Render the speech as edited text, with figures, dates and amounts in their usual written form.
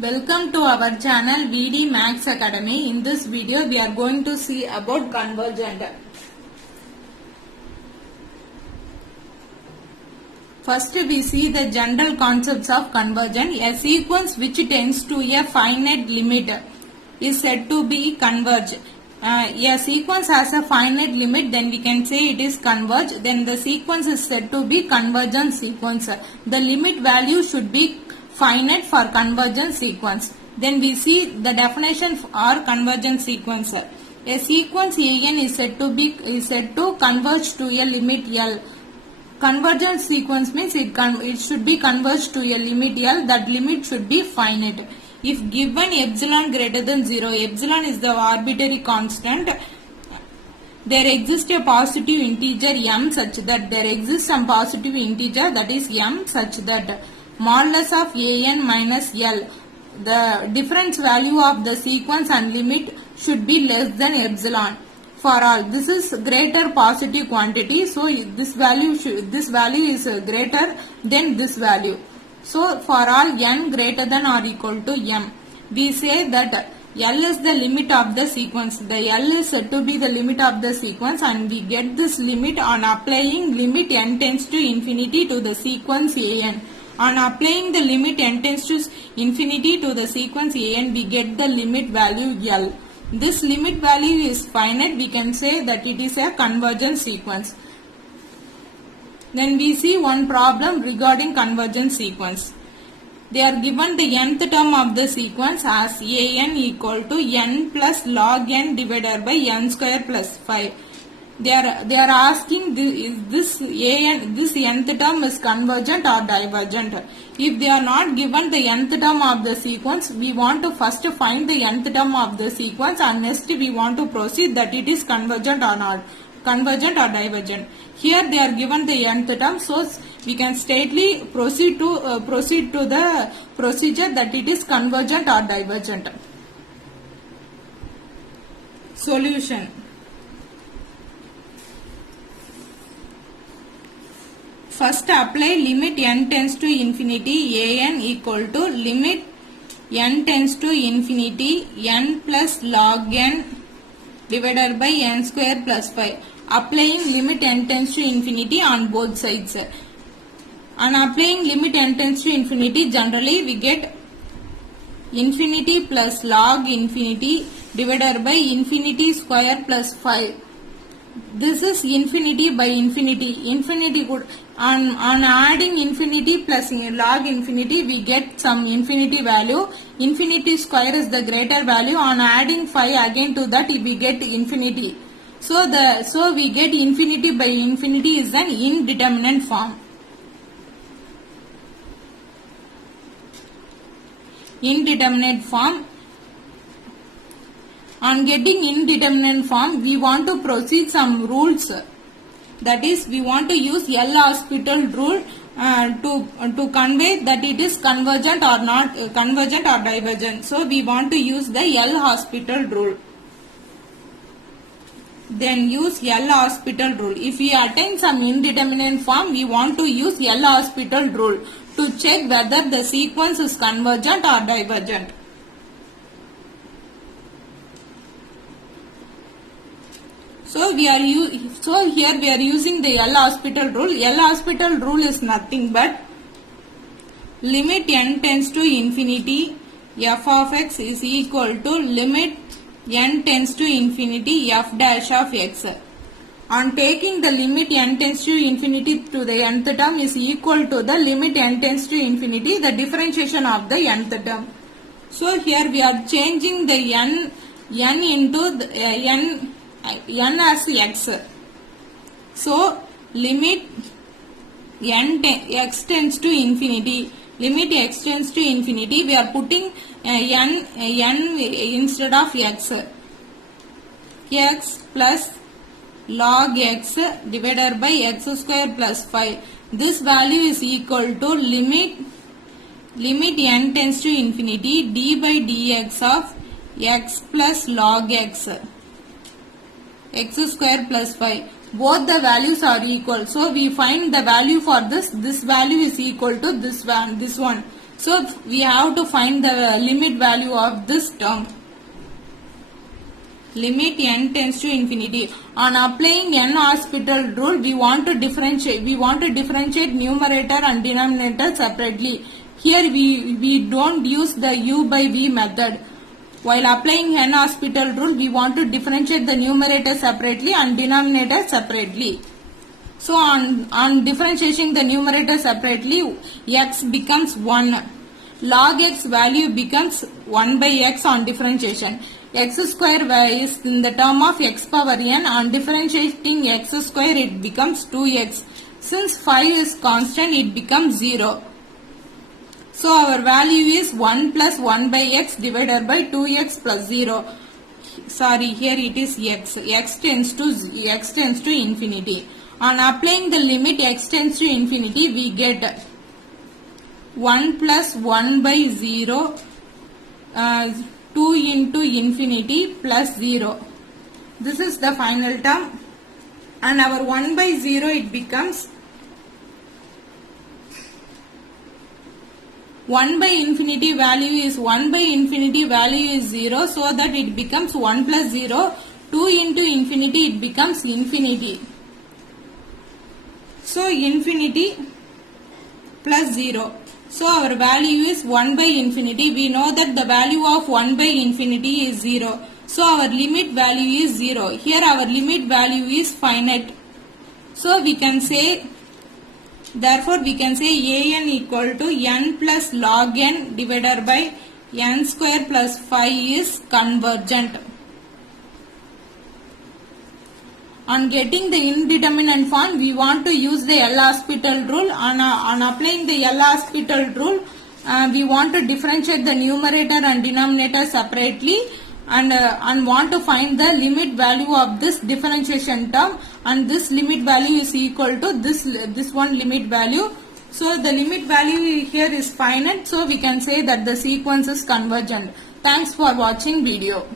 Welcome to our channel VD Max Academy. In this video we are going to see about convergent. First we see the general concepts of convergent. A sequence which tends to a finite limit is said to be converge. A sequence has a finite limit, then we can say it is converge. Then the sequence is said to be convergent sequence. The limit value should be finite for convergent sequence. Then we see the definition for convergent sequence. A sequence AN is said to converge to a limit L. Convergent sequence means it should be converged to a limit L. That limit should be finite. If given epsilon greater than 0, epsilon is the arbitrary constant, there exists a positive integer m such that there exists some positive integer, that is m, such that modulus of an minus L, the difference value of the sequence and limit should be less than epsilon for all. This is greater positive quantity, so this value is greater than this value. So for all n greater than or equal to m, we say that L is the limit of the sequence. The L is said to be the limit of the sequence, and we get this limit on applying limit n tends to infinity to the sequence an. On applying the limit n tends to infinity to the sequence an, we get the limit value L. This limit value is finite. We can say that it is a convergent sequence. Then we see one problem regarding convergent sequence. They are given the nth term of the sequence as an equal to n plus log n divided by n square plus 5. They are asking this nth term is convergent or divergent. If they are not given the nth term of the sequence, we want to first find the nth term of the sequence, and next we want to proceed that it is convergent or not, convergent or divergent. Here they are given the nth term, so we can straightly proceed to the procedure that it is convergent or divergent. Solution. First apply limit n tends to infinity an equal to limit n tends to infinity n plus log n divided by n square plus 5. Applying limit n tends to infinity on both sides. On applying limit n tends to infinity, generally we get infinity plus log infinity divided by infinity square plus 5. This is infinity by infinity. Infinity could on adding infinity plus log infinity, we get some infinity value. Infinity square is the greater value. On adding 5 again to that, we get infinity. So we get infinity by infinity is an indeterminate form. Indeterminate form. On getting indeterminate form, we want to proceed some rules. That is, we want to use L'Hospital rule to convey that it is convergent or not, convergent or divergent. So we want to use the L'Hospital rule. Then use L'Hospital rule. If we attain some indeterminate form, we want to use L'Hospital rule to check whether the sequence is convergent or divergent. So here we are using the L'Hospital rule. L'Hospital rule is nothing but limit n tends to infinity f of x is equal to limit n tends to infinity f dash of x. On taking the limit n tends to infinity to the nth term is equal to the limit n tends to infinity, the differentiation of the nth term. So here we are changing the n into the n as x. So limit x tends to infinity. Limit x tends to infinity. We are putting n instead of x. X plus log x divided by x square plus 5. This value is equal to limit n tends to infinity d by dx of x plus log x square plus 5. Both the values are equal. So we find the value for this. This value is equal to this one. So we have to find the limit value of this term. Limit n tends to infinity. On applying n hospital rule, we want to differentiate numerator and denominator separately. Here we don't use the u by v method. While applying n hospital rule, we want to differentiate the numerator separately and denominator separately. So on differentiating the numerator separately, x becomes 1. Log x value becomes 1 by x on differentiation. X square is in the term of x power n. On differentiating x square, it becomes 2x. Since 5 is constant, it becomes 0. So our value is 1 plus 1 by x divided by 2x plus 0. Sorry, here it is x. X tends to infinity. On applying the limit x tends to infinity, we get 1 plus 1 by 0, 2 into infinity plus 0. This is the final term. And our 1 by 0, it becomes 1 by infinity value is 1 by infinity value is 0, so that it becomes 1 plus 0. 2 into infinity, it becomes infinity. So infinity plus 0. So our value is 1 by infinity. We know that the value of 1 by infinity is 0. So our limit value is 0. Here our limit value is finite. So we can say, therefore we can say an equal to n plus log n divided by n square plus 5 is convergent. On getting the indeterminate form, we want to use the L'Hospital rule. On applying the L'Hospital rule, we want to differentiate the numerator and denominator separately, and want to find the limit value of this differentiation term, and this limit value is equal to this one limit value. So the limit value here is finite, so we can say that the sequence is convergent. Thanks for watching video.